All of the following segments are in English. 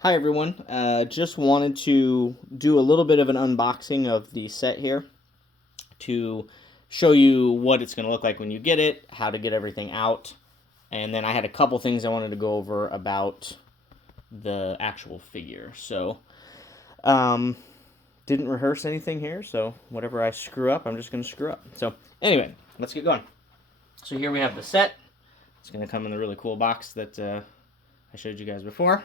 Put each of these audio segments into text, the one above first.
Hi everyone, just wanted to do a little bit of an unboxing of the set here to show you what it's going to look like when you get it, how to get everything out, and then I had a couple things I wanted to go over about the actual figure. So, didn't rehearse anything here, so whatever I screw up, I'm just going to screw up. So, anyway, let's get going. So here we have the set. It's going to come in the really cool box that I showed you guys before.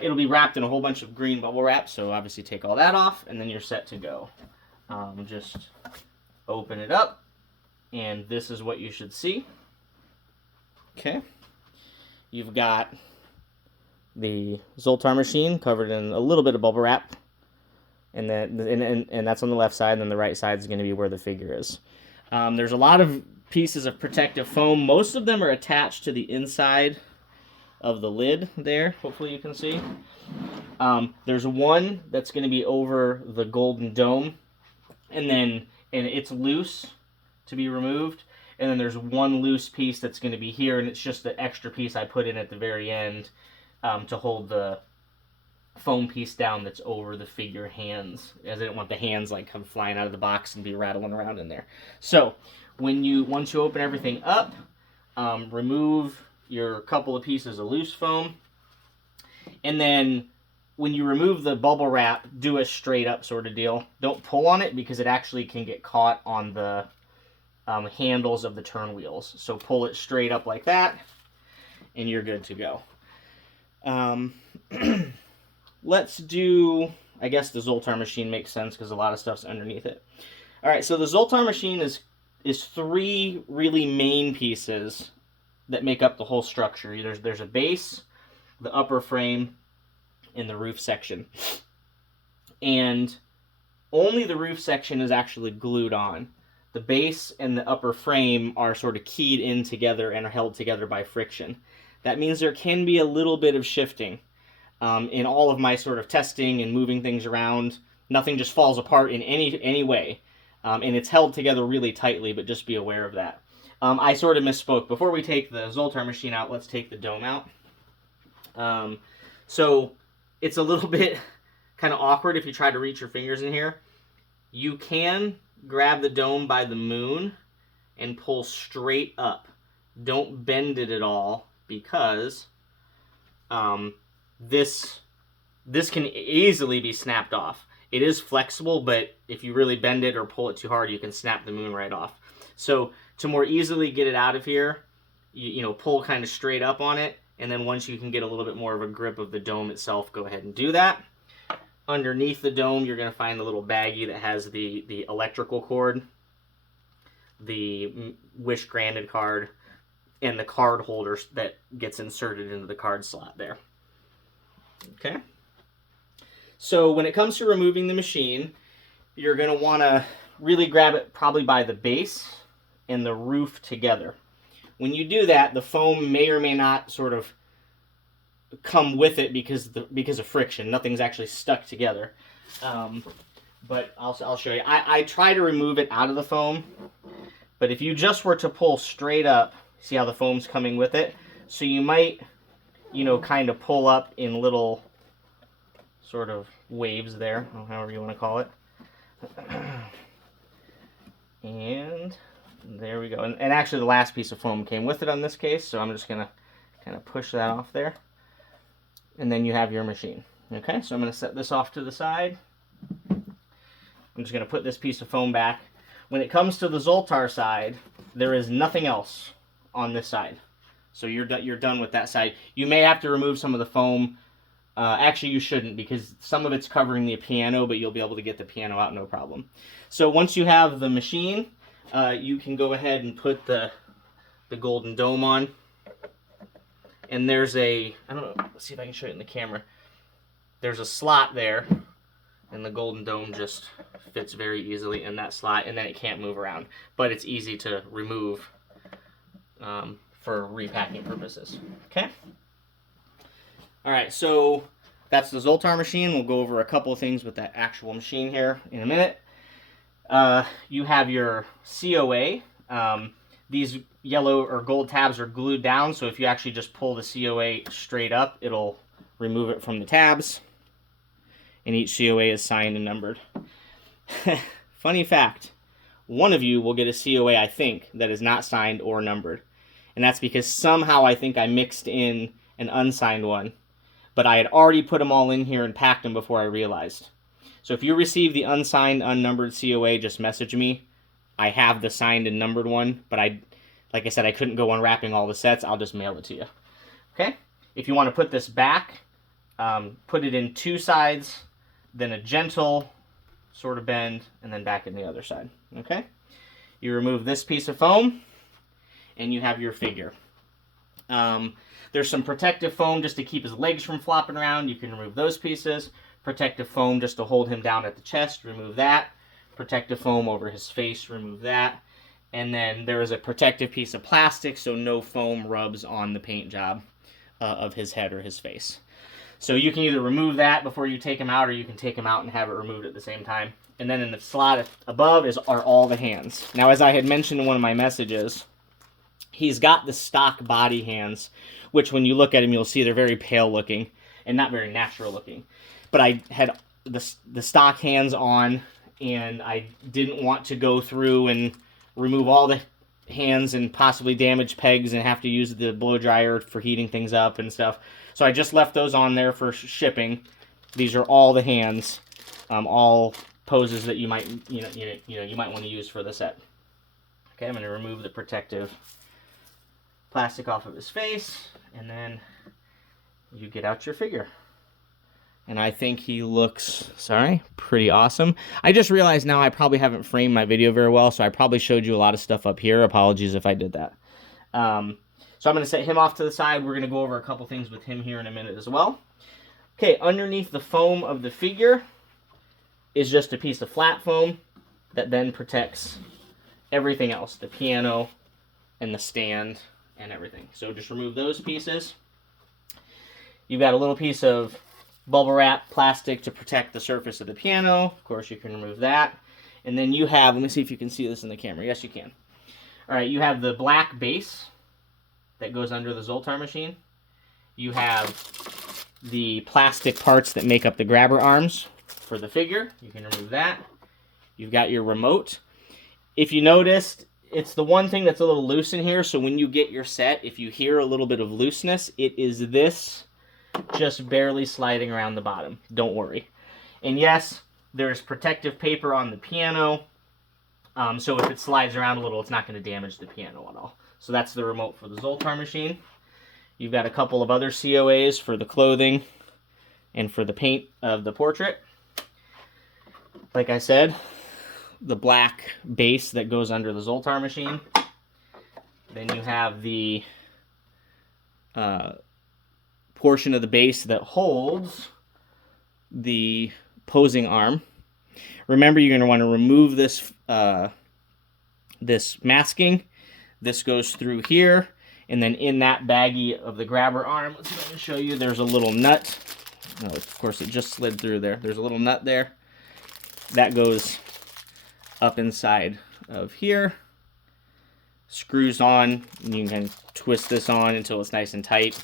It'll be wrapped in a whole bunch of green bubble wrap, so obviously take all that off, and then you're set to go. Just open it up, and this is what you should see. Okay. You've got the Zultar machine covered in a little bit of bubble wrap, and that's on the left side, and then the right side is going to be where the figure is. There's a lot of pieces of protective foam. Most of them are attached to the inside of the lid there. Hopefully you can see. There's one that's going to be over the golden dome, and it's loose to be removed. And then there's one loose piece that's going to be here, and it's just the extra piece I put in at the very end to hold the foam piece down that's over the figure hands, as I didn't want the hands like come flying out of the box and be rattling around in there. So once you open everything up, remove your couple of pieces of loose foam, and then when you remove the bubble wrap, do a straight up sort of deal. Don't pull on it because it actually can get caught on the handles of the turn wheels. So pull it straight up like that, and you're good to go. Let's do, I guess the Zultar machine makes sense because a lot of stuff's underneath it. All right, so the Zultar machine is three really main pieces that make up the whole structure. There's a base, the upper frame, and the roof section. And only the roof section is actually glued on. The base and the upper frame are sort of keyed in together and are held together by friction. That means there can be a little bit of shifting. In all of my sort of testing and moving things around, nothing just falls apart in any way. And it's held together really tightly, but just be aware of that. I sort of misspoke. Before we take the Zultar machine out, let's take the dome out. So it's a little bit kind of awkward if you try to reach your fingers in here. You can grab the dome by the moon and pull straight up. Don't bend it at all because this can easily be snapped off. It is flexible, but if you really bend it or pull it too hard, you can snap the moon right off. So to more easily get it out of here, you pull kind of straight up on it, and then once you can get a little bit more of a grip of the dome itself, go ahead and do that. Underneath the dome, you're going to find the little baggie that has the electrical cord, the Wish Granted card, and the card holder that gets inserted into the card slot there. Okay. So when it comes to removing the machine, you're going to want to really grab it probably by the base and the roof together. When you do that, the foam may or may not sort of come with it because of friction. Nothing's actually stuck together. But I'll show you. I try to remove it out of the foam, but if you just were to pull straight up, see how the foam's coming with it? So you might, kind of pull up in little sort of waves there, or however you want to call it. And there we go. And actually the last piece of foam came with it on this case, so I'm just going to kind of push that off there. And then you have your machine. Okay, so I'm going to set this off to the side. I'm just going to put this piece of foam back. When it comes to the Zultar side, there is nothing else on this side. So you're done with that side. You may have to remove some of the foam. Actually, you shouldn't because some of it's covering the piano, but you'll be able to get the piano out no problem. So once you have the machine, you can go ahead and put the golden dome on. And there's I don't know, let's see if I can show it in the camera. There's a slot there, and the golden dome just fits very easily in that slot, and then it can't move around. But it's easy to remove for repacking purposes. Okay? All right, so that's the Zultar machine. We'll go over a couple of things with that actual machine here in a minute. You have your COA. These yellow or gold tabs are glued down, so if you actually just pull the COA straight up, it'll remove it from the tabs, and each COA is signed and numbered. Funny fact, one of you will get a COA, I think, that is not signed or numbered. And that's because somehow I think I mixed in an unsigned one. But I had already put them all in here and packed them before I realized. So if you receive the unsigned, unnumbered COA, just message me. I have the signed and numbered one, but like I said, I couldn't go unwrapping all the sets. I'll just mail it to you. Okay? If you want to put this back, put it in two sides, then a gentle sort of bend, and then back in the other side. Okay? You remove this piece of foam, and you have your figure. There's some protective foam just to keep his legs from flopping around. You can remove those pieces. Protective foam just to hold him down at the chest. Remove that. Protective foam over his face. Remove that. And then there is a protective piece of plastic so no foam rubs on the paint job of his head or his face. So you can either remove that before you take him out, or you can take him out and have it removed at the same time. And then in the slot above are all the hands. Now, as I had mentioned in one of my messages, he's got the stock body hands, which when you look at him, you'll see they're very pale looking and not very natural looking. But I had the stock hands on, and I didn't want to go through and remove all the hands and possibly damage pegs and have to use the blow dryer for heating things up and stuff. So I just left those on there for shipping. These are all the hands, all poses that you might want to use for the set. Okay, I'm going to remove the protective plastic off of his face, and then you get out your figure. And I think he looks, pretty awesome. I just realized now I probably haven't framed my video very well, so I probably showed you a lot of stuff up here. Apologies if I did that. So I'm going to set him off to the side. We're going to go over a couple things with him here in a minute as well. Okay, underneath the foam of the figure is just a piece of flat foam that then protects everything else, the piano and the stand and everything. So just remove those pieces. You've got a little piece of bubble wrap plastic to protect the surface of the piano. Of course, you can remove that. And then you have, let me see if you can see this in the camera. Yes, you can. All right, you have the black base that goes under the Zultar machine. You have the plastic parts that make up the grabber arms for the figure. You can remove that. You've got your remote. If you noticed, it's the one thing that's a little loose in here, so when you get your set, if you hear a little bit of looseness, it is this just barely sliding around the bottom. Don't worry. And yes, there's protective paper on the piano, so if it slides around a little, it's not going to damage the piano at all. So that's the remote for the Zultar machine. You've got a couple of other COAs for the clothing and for the paint of the portrait. Like I said, the black base that goes under the Zultar machine. Then you have the portion of the base that holds the posing arm. Remember, you're going to want to remove this this masking. This goes through here, and then in that baggie of the grabber arm, let's go and show you, there's a little nut. No, of course, it just slid through there. There's a little nut there. That goes up inside of here. Screws on, and you can twist this on until it's nice and tight.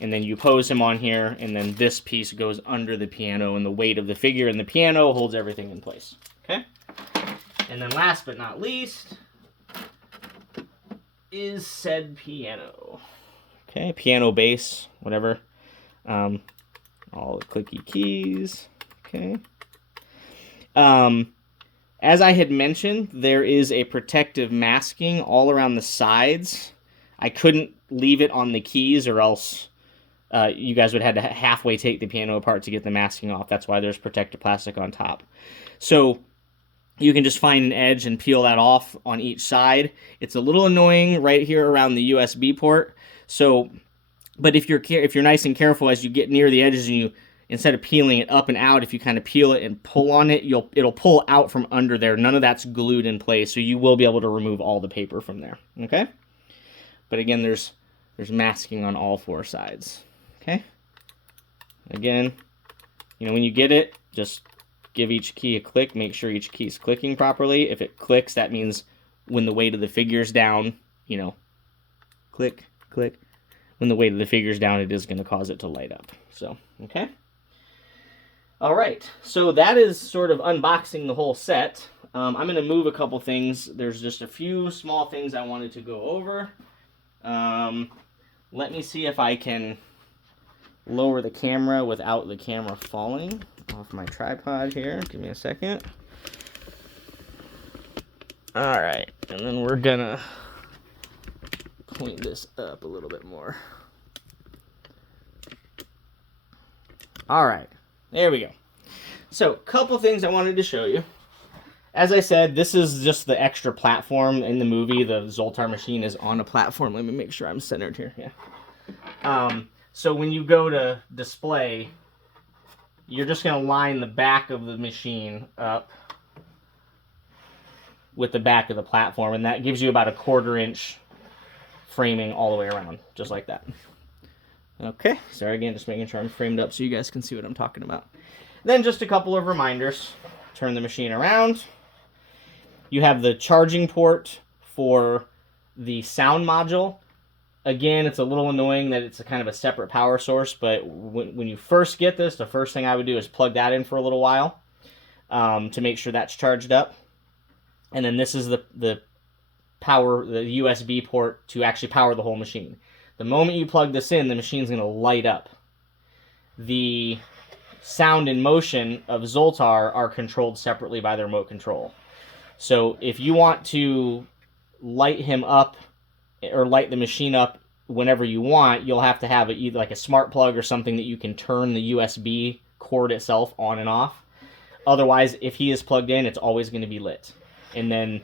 And then you pose him on here, and then this piece goes under the piano, and the weight of the figure and the piano holds everything in place. Okay? And then last but not least is said piano. Okay, piano base, whatever. All the clicky keys. Okay. As I had mentioned, there is a protective masking all around the sides. I couldn't leave it on the keys, or else you guys would have to halfway take the piano apart to get the masking off. That's why there's protective plastic on top. So you can just find an edge and peel that off on each side. It's a little annoying right here around the USB port. So, but if you're nice and careful as you get near the edges, and you, instead of peeling it up and out, if you kind of peel it and pull on it, it'll pull out from under there. None of that's glued in place, so you will be able to remove all the paper from there. Okay? But again, there's masking on all four sides. Okay? Again, when you get it, just give each key a click. Make sure each key is clicking properly. If it clicks, that means when the weight of the figure's down, click, click. when the weight of the figure's down, it is going to cause it to light up. So, okay. All right, so that is sort of unboxing the whole set. I'm going to move a couple things. There's just a few small things I wanted to go over. Let me see if I can lower the camera without the camera falling off my tripod here. Give me a second. All right, and then we're gonna point this up a little bit more. All right, there we go. So, couple things I wanted to show you. As I said, this is just the extra platform in the movie. The Zultar machine is on a platform. Let me make sure I'm centered here. Yeah. So when you go to display, you're just going to line the back of the machine up with the back of the platform, and that gives you about a 1/4 inch framing all the way around, just like that. Okay, sorry again, just making sure I'm framed up so you guys can see what I'm talking about. Then just a couple of reminders. Turn the machine around. You have the charging port for the sound module. Again, it's a little annoying that it's a kind of a separate power source, but when you first get this, the first thing I would do is plug that in for a little while to make sure that's charged up. And then this is the USB port to actually power the whole machine. The moment you plug this in, the machine's going to light up. The sound and motion of Zultar are controlled separately by the remote control. So if you want to light him up or light the machine up whenever you want, you'll have to have either like a smart plug or something that you can turn the USB cord itself on and off. Otherwise, if he is plugged in, it's always going to be lit. And then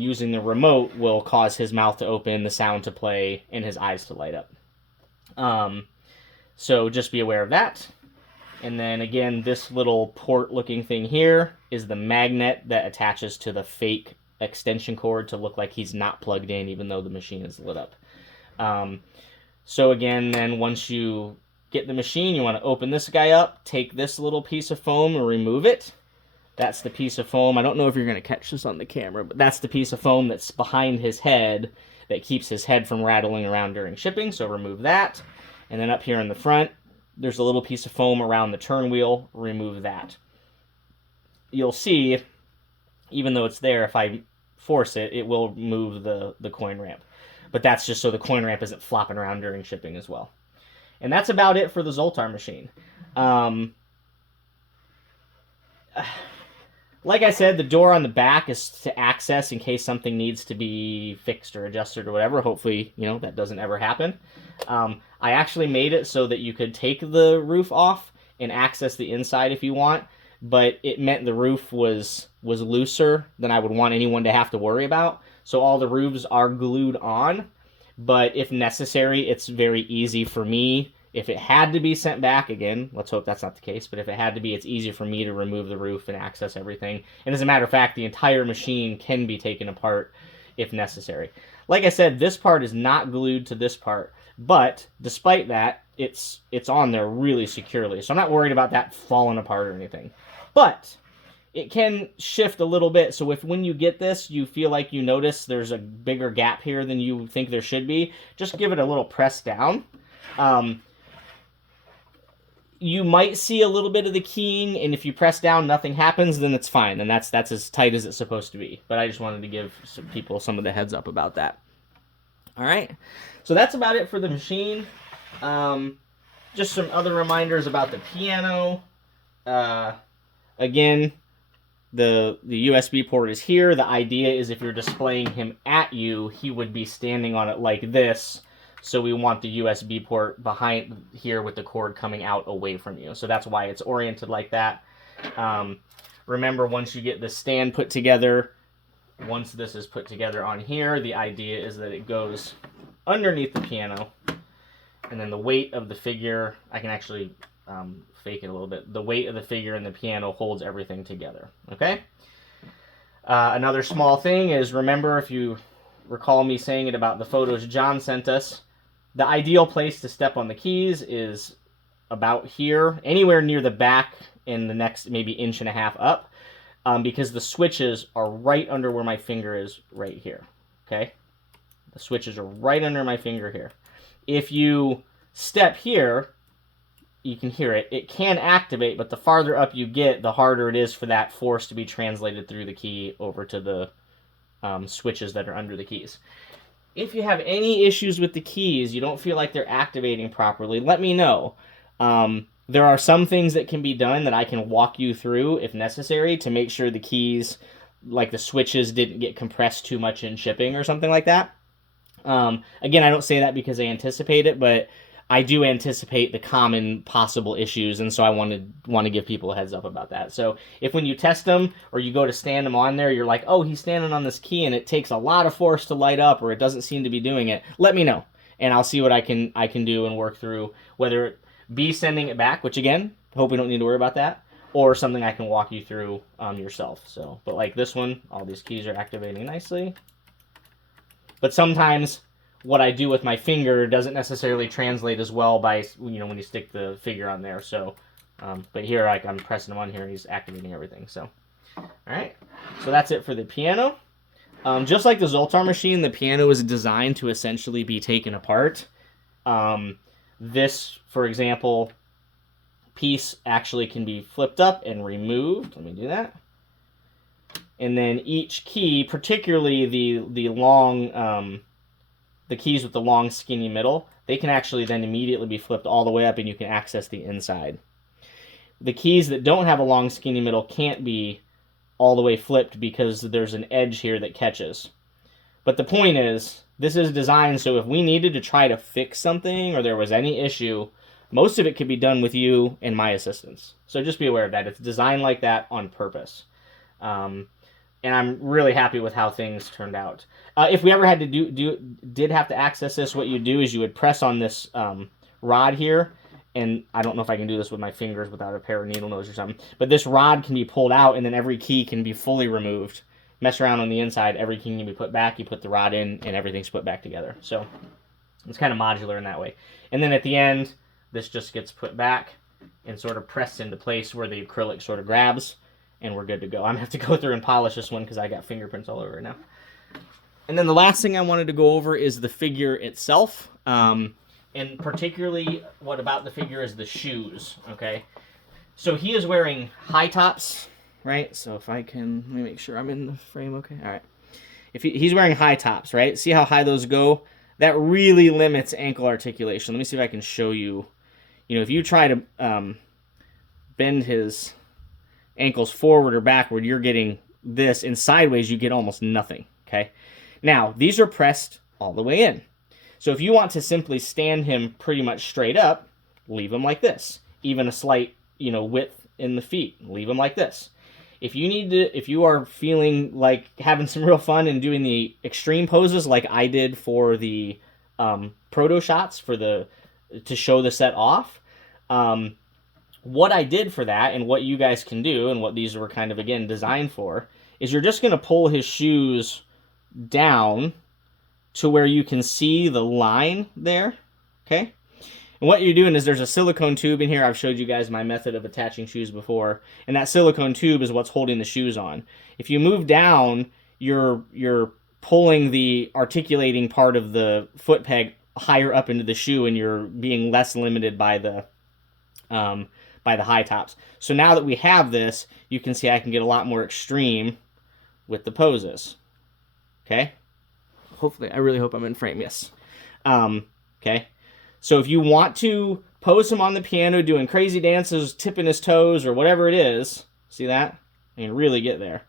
using the remote will cause his mouth to open, the sound to play, and his eyes to light up. So just be aware of that. And then again, this little port-looking thing here is the magnet that attaches to the fake extension cord to look like he's not plugged in, even though the machine is lit up. So again, then once you get the machine, you want to open this guy up, take this little piece of foam and remove it. That's the piece of foam. I don't know if you're going to catch this on the camera, but that's the piece of foam that's behind his head that keeps his head from rattling around during shipping, so remove that. And then up here in the front, there's a little piece of foam around the turn wheel. Remove that. You'll see, even though it's there, if I force it, it will move the coin ramp. But that's just so the coin ramp isn't flopping around during shipping as well. And that's about it for the Zultar machine. Like I said, the door on the back is to access in case something needs to be fixed or adjusted or whatever. Hopefully, that doesn't ever happen. I actually made it so that you could take the roof off and access the inside if you want, but it meant the roof was looser than I would want anyone to have to worry about. So all the roofs are glued on, but if necessary, it's very easy for me. If it had to be sent back, again, let's hope that's not the case, but if it had to be, it's easy for me to remove the roof and access everything. And as a matter of fact, the entire machine can be taken apart if necessary. Like I said, this part is not glued to this part, but despite that, it's on there really securely. So I'm not worried about that falling apart or anything. But it can shift a little bit, so if when you get this, you feel like you notice there's a bigger gap here than you think there should be, just give it a little press down. You might see a little bit of the keying, and if you press down, nothing happens, then it's fine, and that's as tight as it's supposed to be. But I just wanted to give some people some of the heads up about that. All right, so that's about it for the machine. Just some other reminders about the piano. Again, the USB port is here. The idea is if you're displaying him at you, he would be standing on it like this. So we want the USB port behind here with the cord coming out away from you. So that's why it's oriented like that. Remember, once you get the stand put together, once this is put together on here, the idea is that it goes underneath the piano. And then the weight of the figure, I can actually fake it a little bit. The weight of the figure and the piano holds everything together. Okay? Another small thing is, remember, if you recall me saying it about the photos John sent us, the ideal place to step on the keys is about here, anywhere near the back in the next maybe 1.5 inches up, because the switches are right under where my finger is right here, okay? The switches are right under my finger here. if you step here, you can hear it. It can activate, but the farther up you get, the harder it is for that force to be translated through the key over to the switches that are under the keys. If you have any issues with the keys, you don't feel like they're activating properly, let me know. There are some things that can be done that I can walk you through if necessary to make sure the keys, like the switches, didn't get compressed too much in shipping or something like that. Again, I don't say that because I anticipate it, but I do anticipate the common possible issues, and so I want to give people a heads up about that. So if when you test them or you go to stand them on there, you're like, oh, he's standing on this key and it takes a lot of force to light up, or it doesn't seem to be doing it, let me know, and I'll see what I can do and work through, whether it be sending it back, which again, hope we don't need to worry about that, or something I can walk you through yourself. So, but like this one, all these keys are activating nicely. But sometimes what I do with my finger doesn't necessarily translate as well by, when you stick the figure on there. So, but here, like, I'm pressing him on here, he's activating everything. So, all right. So that's it for the piano. Just like the Zultar machine, the piano is designed to essentially be taken apart. This, for example, piece actually can be flipped up and removed. Let me do that. And then each key, particularly the long, the keys with the long skinny middle, they can actually then immediately be flipped all the way up and you can access the inside. The keys that don't have a long skinny middle can't be all the way flipped because there's an edge here that catches. But the point is, this is designed so if we needed to try to fix something or there was any issue, most of it could be done with you and my assistance. So just be aware of that. It's designed like that on purpose. And I'm really happy with how things turned out. If we ever had to did have to access this, what you do is you would press on this rod here, and I don't know if I can do this with my fingers without a pair of needle nose or something, but this rod can be pulled out, and then every key can be fully removed. Mess around on the inside, every key can be put back, you put the rod in, and everything's put back together. So it's kind of modular in that way. And then at the end, this just gets put back and sort of pressed into place where the acrylic sort of grabs, and we're good to go. I'm going to have to go through and polish this one because I got fingerprints all over it now. And then the last thing I wanted to go over is the figure itself. And particularly what about the figure is the shoes, okay? So he is wearing high tops, right? So if I can, let me make sure I'm in the frame, okay? All right. If he's wearing high tops, right? See how high those go? That really limits ankle articulation. Let me see if I can show you. You know, if you try to bend his ankles forward or backward, you're getting this, and sideways you get almost nothing, okay? Now, these are pressed all the way in. So if you want to simply stand him pretty much straight up, leave him like this. Even a slight, width in the feet, leave him like this. If you are feeling like having some real fun and doing the extreme poses like I did for the proto shots to show the set off, what I did for that and what you guys can do and what these were kind of, again, designed for is you're just going to pull his shoes down to where you can see the line there, okay? And what you're doing is there's a silicone tube in here. I've showed you guys my method of attaching shoes before, and that silicone tube is what's holding the shoes on. If you move down, you're pulling the articulating part of the foot peg higher up into the shoe, and you're being less limited by the high tops. So now that we have this, you can see I can get a lot more extreme with the poses. Okay? Hopefully, I really hope I'm in frame, yes. Okay? So if you want to pose him on the piano doing crazy dances, tipping his toes, or whatever it is, see that? I can really get there.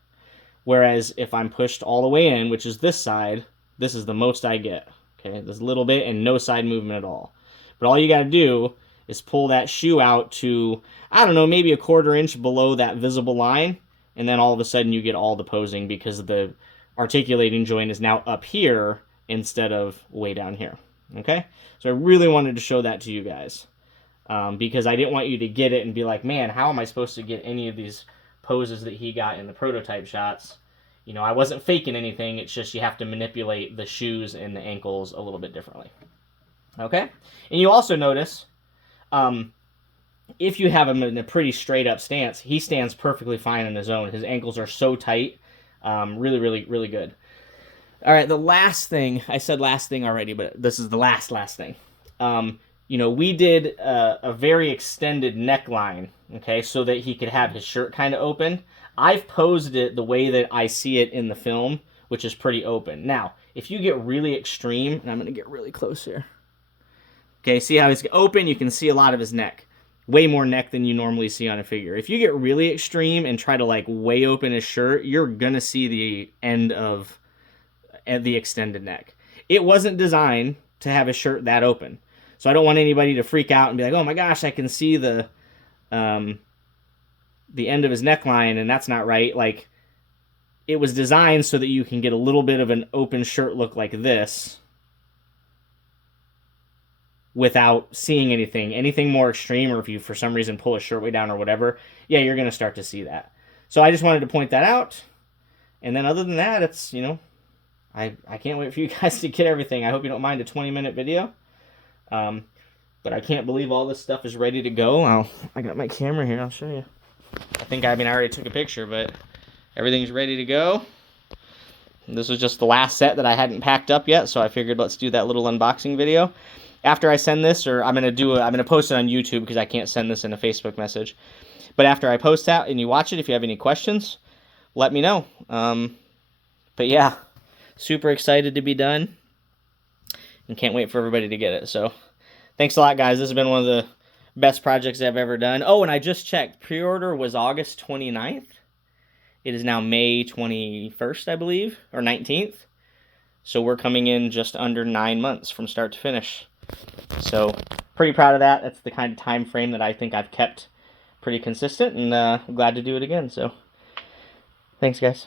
Whereas if I'm pushed all the way in, which is this side, this is the most I get. Okay? This little bit and no side movement at all. But all you got to do is pull that shoe out to, I don't know, maybe a 1/4 inch below that visible line, and then all of a sudden you get all the posing because the articulating joint is now up here instead of way down here. Okay? So I really wanted to show that to you guys because I didn't want you to get it and be like, man, how am I supposed to get any of these poses that he got in the prototype shots? I wasn't faking anything. It's just you have to manipulate the shoes and the ankles a little bit differently. Okay? And you also notice if you have him in a pretty straight up stance, he stands perfectly fine on his own. His ankles are so tight. Really, really, really good. All right, the last thing, I said last thing already, but this is the last thing. You know, we did a very extended neckline, okay, so that he could have his shirt kind of open. I've posed it the way that I see it in the film, which is pretty open. Now, if you get really extreme, and I'm going to get really close here. Okay, see how he's open? You can see a lot of his neck. Way more neck than you normally see on a figure. If you get really extreme and try to like way open his shirt, you're going to see the end of the extended neck. It wasn't designed to have a shirt that open. So I don't want anybody to freak out and be like, oh my gosh, I can see the end of his neckline, and that's not right. Like, it was designed so that you can get a little bit of an open shirt look like this without seeing anything more extreme, or if you for some reason pull a shirt way down or whatever, yeah, you're going to start to see that. So I just wanted to point that out. And then other than that, it's, you know, I can't wait for you guys to get everything. I hope you don't mind a 20-minute video. But I can't believe all this stuff is ready to go. I got my camera here. I'll show you. I already took a picture, but everything's ready to go. This was just the last set that I hadn't packed up yet, so I figured let's do that little unboxing video. After I send this, or I'm gonna post it on YouTube because I can't send this in a Facebook message. But after I post that and you watch it, if you have any questions, let me know. But yeah, super excited to be done, and can't wait for everybody to get it. So thanks a lot, guys. This has been one of the best projects I've ever done. Oh, and I just checked. Pre-order was August 29th. It is now May 21st, I believe, or 19th. So we're coming in just under 9 months from start to finish. So pretty proud of that. That's the kind of time frame that I think I've kept pretty consistent, and I'm glad to do it again. So thanks, guys.